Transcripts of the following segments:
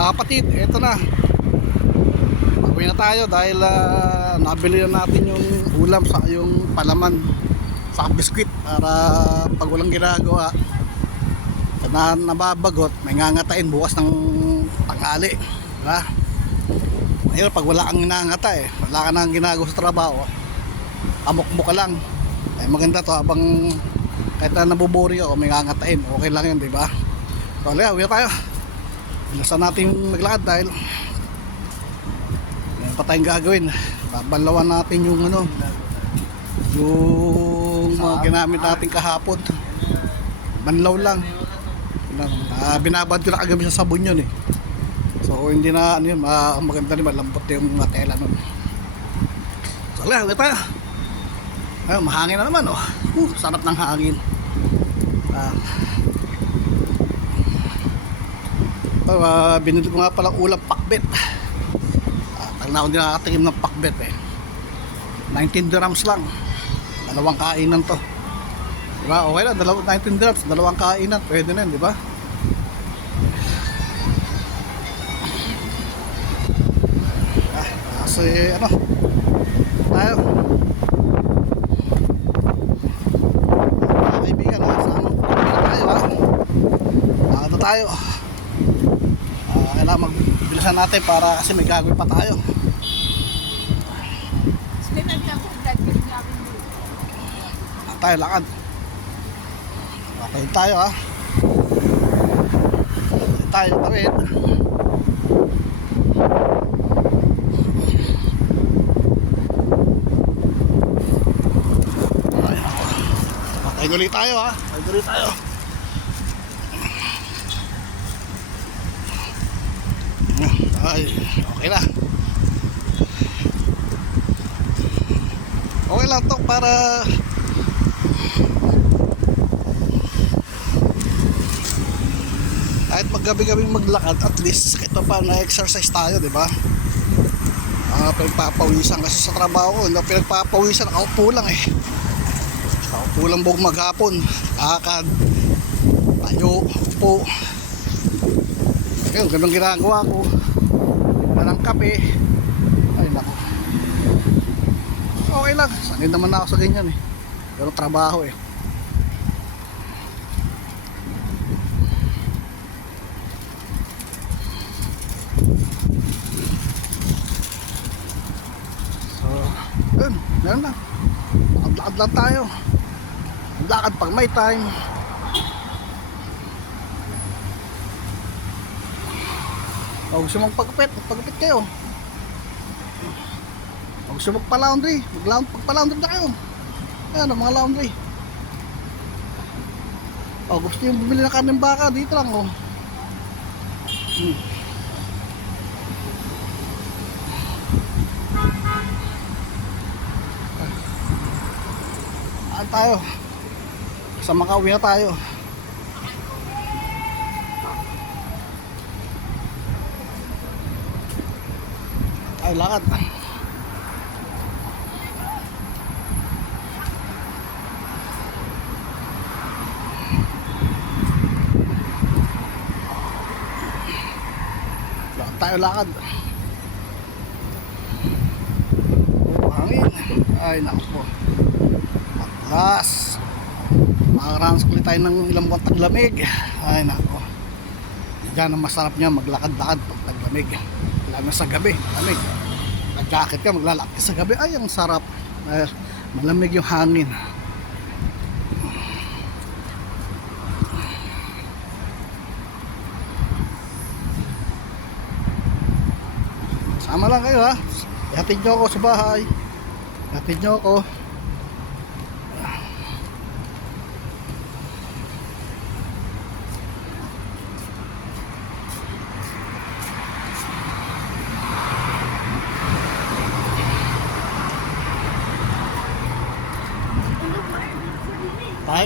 Kapatid, eto na. Pauwi na tayo dahil nabili na natin yung ulam sa yung palaman sa biskwit para pag walang ginagawa na nababagot, may ngangatain bukas ng tanghali, diba? Ngayon pag wala kang nangangata wala ka nang ginagawa sa trabaho, amok-mok ka lang, maganda to habang kahit na nabuburi o may ngangatain, okay lang yun, diba? So uwi na tayo. Bilisan natin maglakad dahil meron pa tayong gagawin. Babalawan natin yung yung mga ginamit natin kahapon. Banlaw lang. Binabad ko na kagabi sa sabon yun So hindi na yun, maganda rin, malambot yung tela nun. So ulit tayo. Ayun, mahangin na naman sarap ng hangin. Binili ko nga palang ulam pakbet. Tagal na ako hindi nakakatingin ng pakbet 19 dirhams lang, dalawang kainan to, diba? Okay lang, 19 dirhams, dalawang kainan, pwede na yun, diba? Kasi tayo mga kaibigan, sama tayo kailangan magbilisan natin para kasi may gagawin pa tayo. Tayo lakad. Tayo tayo tawid. Tayo ulit tayo tayo ulit tayo. Ay, okay na. Okay lang to para kahit maggabi-gabi maglakad, at least kahit pa na-exercise tayo, di ba? Pinagpapawisan kasi sa trabaho ko, hindi pinagpapawisan, nakaupo lang nakaupo lang buong maghapon, lakad, tayo, upo. Ayun, ganun ginagawa ko. Ng kape. Ay nako, okay lang, sanay naman ako sa ganyan pero trabaho so yun, meron lang, lakad lang tayo, lakad pag may time. Gusto mong pagpapit kayo. Gusto mong pa-laundry, pagpa-laundry na kayo. Ayan mga laundry. Gusto nyo bumili ng karneng baka, dito lang tayo. Sa makauwi na tayo. Ay, lakad. Lakad tayo, lakad. Hangin. Ay, naku po. Matlas. Makakaranas ulit tayo ng ilang buwan taglamig. Ay, naku. Diyan ang masarap niya, maglakad-lakad pag taglamig. Lalo sa gabi, malamig. Nag-jacket ka, maglalakad ka sa gabi, ay ang sarap. Malamig yung hangin. Sama lang kayo ihatid nyo ako sa bahay, ihatid nyo ako.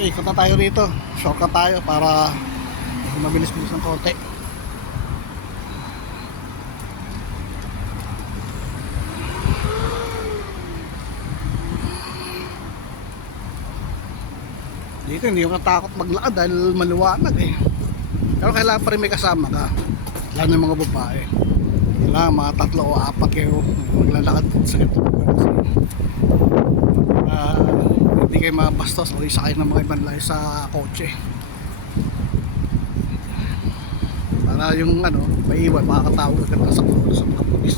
Ikot na tayo rito, shortcut tayo para mabilis-bilis ng konti. Dito hindi ko natakot maglakad dahil maliwanag Pero kailangan pa rin may kasama ka. lalo na yung mga babae. Kailangan mga 3 o 4 kayo maglalakad sa ganitong lugar kasi hindi kayo mabastos o isakay ng mga ibang lahi sa kotse. Para yung may iwan, makakatawag agad sa mga pulis.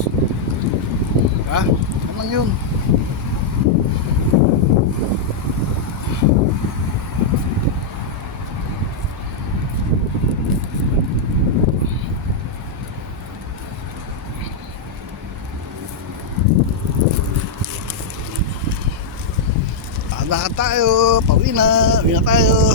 Ha? Ano lang yun? Lakad tayo, pauwi na tayo.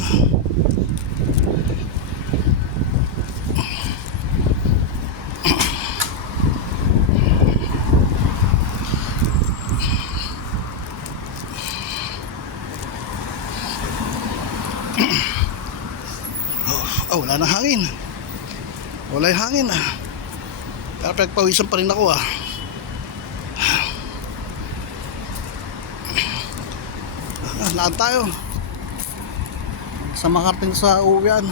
Wala nang hangin. Wala yung hangin pero pagpawisan pa rin ako lakad tayo sa makarating sa uwian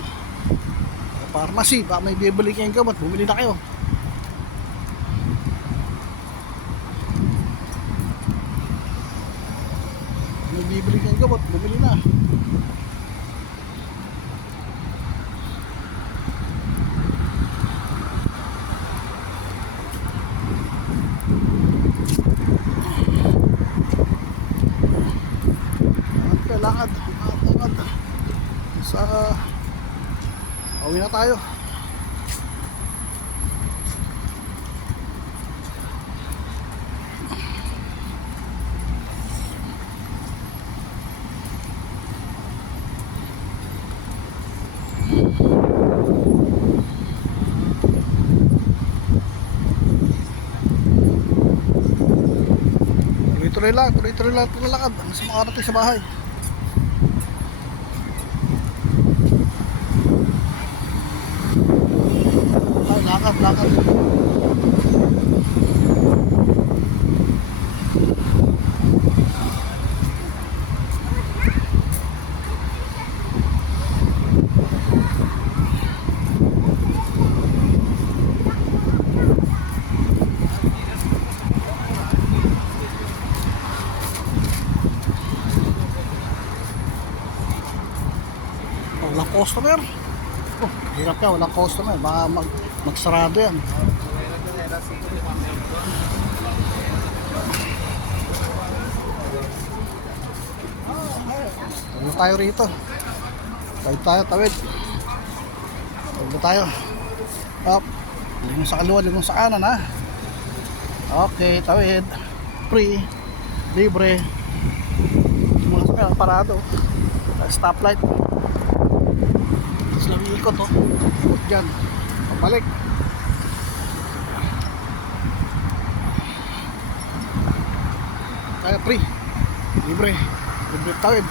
pharmacy, baka may bibili kayong gamot, bumili na kayo. May bibili kayong gamot, bumili na. Lakad sa pauwi na tayo. Tuloy-tuloy lang lakad hanggang sa makarating sa bahay. Lakad. Walang customer. Hirap yan, walang customer. Baka magsarado yan. Tawid tayo rito. Tawid. Tawid tayo. Up. Lingon sa kaliwa, lingon sa kanan ha. Okay, tawid. Free. Libre. Mga sakyan, parado. Stoplight. Tapos lang iikot dyan. Pabalik. Kaya free. Libre tawid.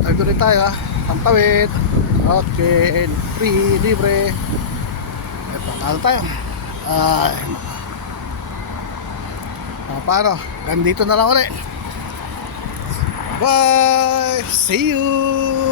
Tawid ulit tayo ha. Pantawid. Okay. Free. Libre. Ito, talo tayo. Paano? Ganito na lang ulit. Bye! See you!